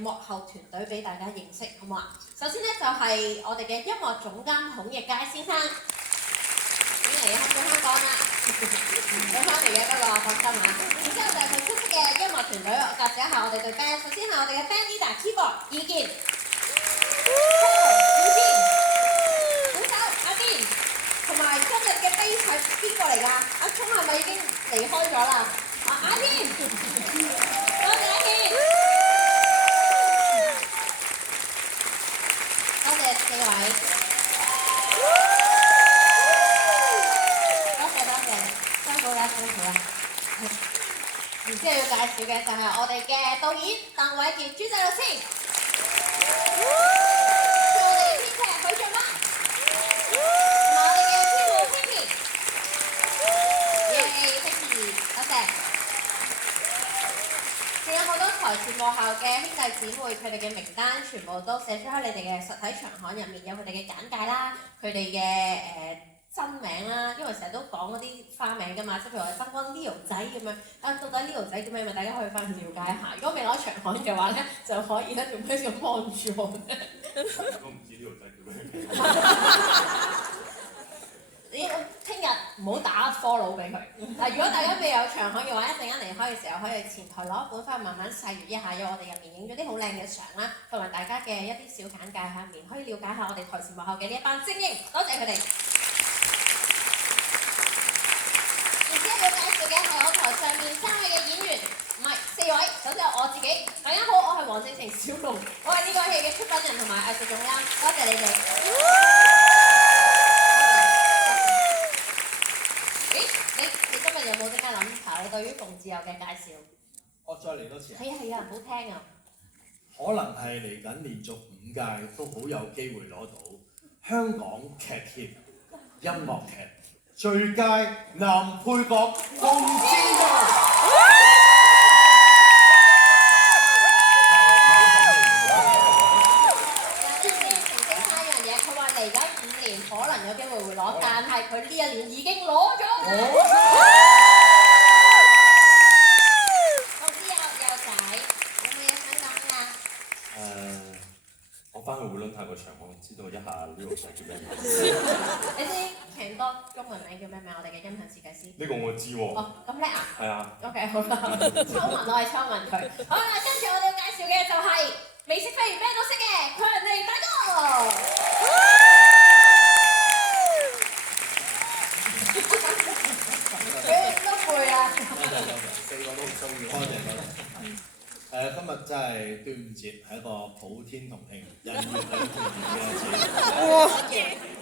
幕後團隊俾大家認識，好唔好啊？首先咧就係我哋嘅音樂總監孔奕佳先生，點嚟嘅？喺香港啦，有翻嚟嘅不過放心嚇。然之後就係佢出色嘅音樂團隊，我介紹一下我哋隊 band。首先係我哋嘅 band leader keyboard 意見，鼓手阿邊，同埋今日嘅 bass 係邊個嚟㗎？阿聰係咪已經離開咗啦？阿邊，多謝阿邊。四位，多謝，辛苦啦。然之後要介紹嘅就係我哋嘅導演鄧偉傑豬仔老師，我哋嘅編劇許俊文，同埋我哋嘅編舞 Pinky， Pinky， 多謝。仲有好多台前幕後嘅兄弟姊妹，佢哋嘅名單全部都寫咗喺你哋嘅實體場刊入面，有佢哋嘅簡介啦，佢哋嘅真名啦，因為成日都講嗰啲花名㗎嘛，即係譬如我哋分分 Leo 仔咁樣，到底 Leo 仔叫咩名？大家可以翻去了解一下。如果未攞場刊嘅話咧，就可以咧用咩咁望住我咧？我都唔知 Leo 仔叫咩。你聽日唔好打 follow 俾佢。嗱，如果大家未有場刊嘅話，一陣間離開嘅時候可以前台攞一本翻去慢慢細閱一下，因為我哋入面影咗啲好靚嘅相啦，同埋大家嘅一啲小簡介下面，可以了解下我哋台前幕後嘅呢一班精英。多謝佢哋。然之後要介紹嘅係我台上面3位嘅演員，唔係4位。首先我自己，大家好，我係黃正晴小龍，我係呢個戲嘅出品人同埋藝術總監。多謝你哋。有冇即刻諗下你對於馮志佑嘅介紹？我再嚟多次。係啊，唔好聽啊！可能係嚟緊連續5屆都好有機會攞到香港劇協音樂劇最佳男配角馮志豪。可能有機會會攞，但係佢呢一年已經攞咗。我知有仔，有冇嘢想講㗎？我翻去會輪太個場，我知道一下呢個仔叫咩名。你知強哥中文名叫咩名？我哋嘅音響設計師。呢個我知喎。哦，咁叻啊！係啊。OK， 好啦，抽問我係抽問佢。好啦，跟住我哋要介紹嘅就係未識非咩都識嘅強尼大哥。四個都好中意，多謝。今日真係端午節，係一個普天同慶、人月兩團圓嘅節。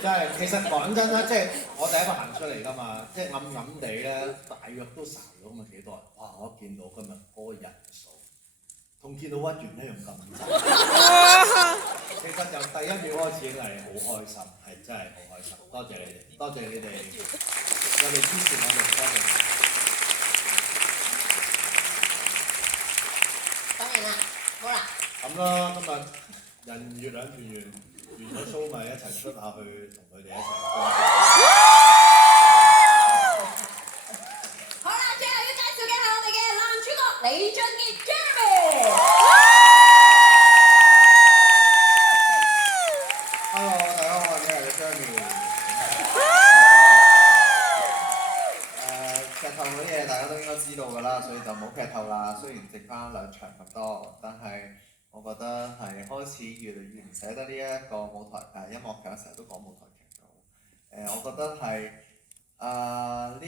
真係，其實講真啦，即係我第一個行出嚟㗎嘛，即係暗地咧，大約都睄到咁啊幾多人。哇！我一見到今日嗰個人數，同見到屈原一樣咁滯。其實由第一秒開始已經係好開心，係真係好開心。多謝你哋，多謝你哋，我哋支持我哋，多謝。好啦，咁啦，今日人月兩團圓，完咗 show 咪一齊出下去同佢哋一齊。好啦，最後要介紹嘅係我哋嘅男主角李俊傑 Jeremy。Hello， 大家好，我係 Jeremy。劇透嗰啲嘢大家都應該知道㗎啦，所以就冇劇透啦。雖然剩翻2場咁多，但係我覺得係開始越嚟越唔捨得呢一個舞台音樂劇，成日都講舞台劇嘅。我覺得係呢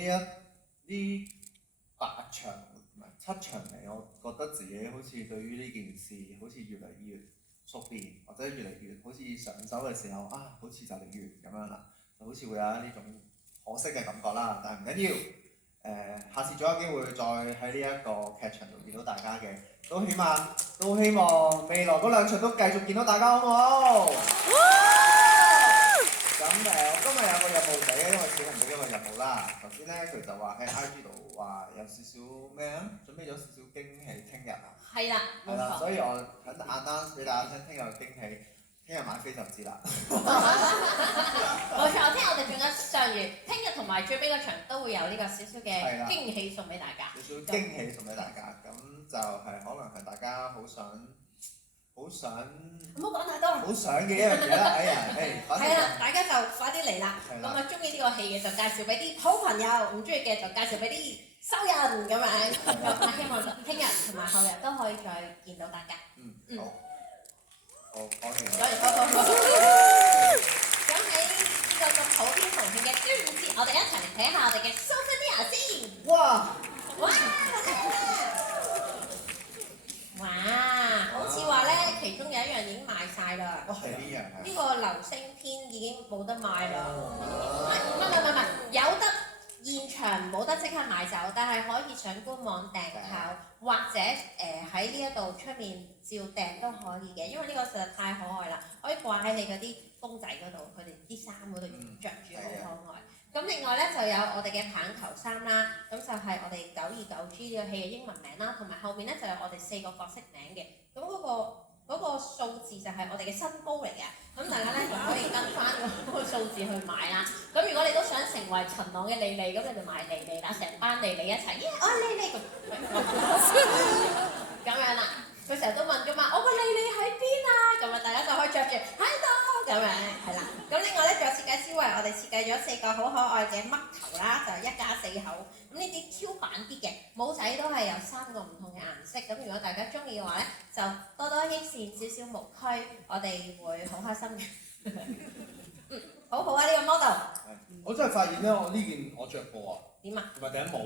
8場唔係7場嚟，我覺得自己好似對於呢件事好似越嚟越熟練，或者越嚟越好似上手嘅時候啊，好似就嚟完咁樣啦，就好似會有呢種可惜嘅感覺啦。但係唔緊要。下次仲有機會再喺呢一個劇場度見到大家嘅，都希望未來嗰2場都繼續見到大家，好唔好？咁我今日有個任務仔，因為小紅俾咗個任務啦。頭先咧佢就話喺 IG 度話有少少咩啊，準備咗少少驚喜，聽日啊。係啦，冇錯。所以我喺announce俾大家聽，聽日有驚喜。聽日買飛就知啦。冇錯，聽日我哋仲有上月，聽日同埋最尾嗰場都會有呢個少少嘅驚喜送俾大家。少少驚喜送俾大家，咁就係可能係大家好想，唔好講太多。好想嘅一樣嘢啦，哎呀，係啦，大家就快啲嚟啦。咁啊，中意呢個戲嘅就介紹俾啲好朋友，唔中意嘅就介紹俾啲收人咁樣。咁希望聽日同埋後日都可以再見到大家。好，講完。咁喺呢個咁普天同慶嘅端午節，我哋一齊嚟睇下我哋嘅 Souvenir 先。哇！好似話咧，其中有一樣已經賣晒啦。係呢樣啊？呢個流星篇已經冇得賣啦。唔係，有得現場冇得即刻買走，但係可以上官網訂購，或者喺呢一度出面照訂都可以嘅，因為呢個實在太可愛啦，可以掛喺你嗰啲公仔嗰度，佢哋啲衫嗰度着住好可愛。咁另外咧就有我哋嘅棒球衫啦，咁就係我哋929G 呢個戲嘅英文名啦，同埋後面咧就有我哋4個角色名嘅，咁嗰個數字就係我哋嘅身高嚟嘅，咁大家咧就可以跟翻嗰個數字去買啦。咁如果你都想成為陳朗嘅莉莉，咁你就買莉莉啦，成班莉莉一齊，我莉莉咁樣啦。佢成日都問㗎嘛，我個莉莉喺邊啊？咁啊，大家就可以着住喺度咁樣，係啦。咁另外咧，仲有設計師為我哋設計咗4個好可愛嘅嘜頭啦，就1家4口。咁呢啲 Q 版啲嘅帽仔都係有3個唔同嘅顏色。咁如果大家中意嘅話咧，就多多益善，少少無區，我哋會好開心嘅。好好啊！呢個 model。我真係發現咧，我呢件我着過啊。點啊？同埋頂帽。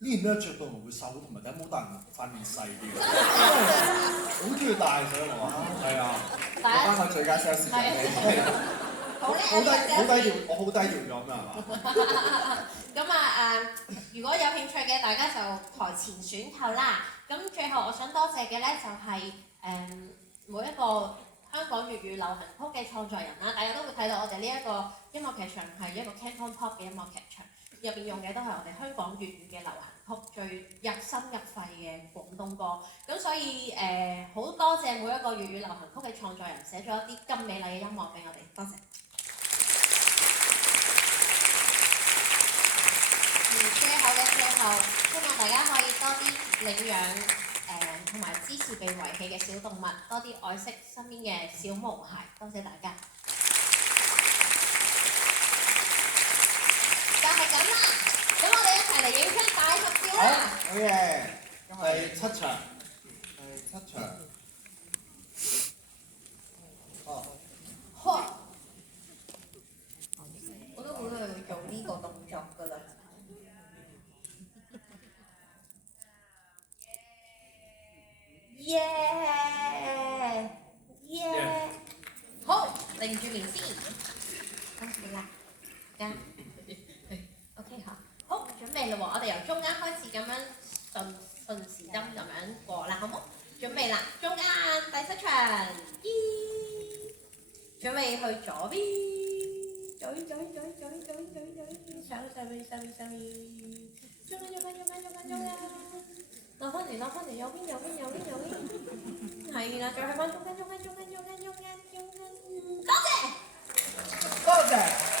呢件咧着到會瘦，同埋頂帽戴塊面細啲嘅，好中意戴所以我係啊，翻去最佳 sales 嘅，好叻我好低調咗咩係嘛？咁如果有興趣嘅大家就台前選購啦。咁最後我想多謝嘅咧就係每一個香港粵語流行曲嘅創作人啦，大家都會睇到我哋呢一個音樂劇場係一個 Canton Pop 嘅音樂劇場，入邊用嘅都係我哋香港粵語嘅流行曲，最入心入肺嘅廣東歌。咁所以好多謝每一個粵語流行曲嘅創作人寫咗一啲咁美麗嘅音樂俾我哋，多謝。最後嘅最後，希望大家可以多啲領養同埋支持被遺棄嘅小動物，多啲愛惜身邊嘅小毛孩，多謝大家。就係咁啦，咁我哋一齊嚟影張大合照啦！好嘢，第7場，第7場。哦。我都估到佢會做呢個動作㗎啦。耶！好，擰住面先。你啦，OK 好，準備啦喎！我哋由中間開始咁樣順時針咁樣過啦，好冇？準備啦，中間第7場，準備去左邊，上面，中間，落翻嚟，右邊，係啦，再去翻中間，多謝，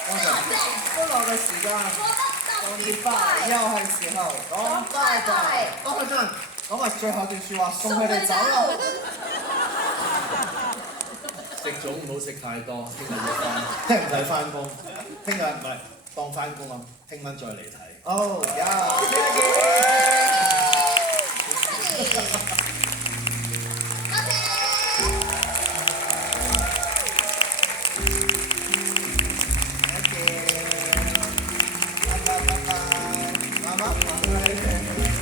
歡樂嘅時間，講結拜，又係時候講拜拜。講嗰陣，講埋最後段説話，送佢哋走啦。食粽唔好食太多，聽日唔使翻工，聽日唔係當翻工啊，聽晚再嚟睇。哦呀！拜拜，媽媽，拜拜。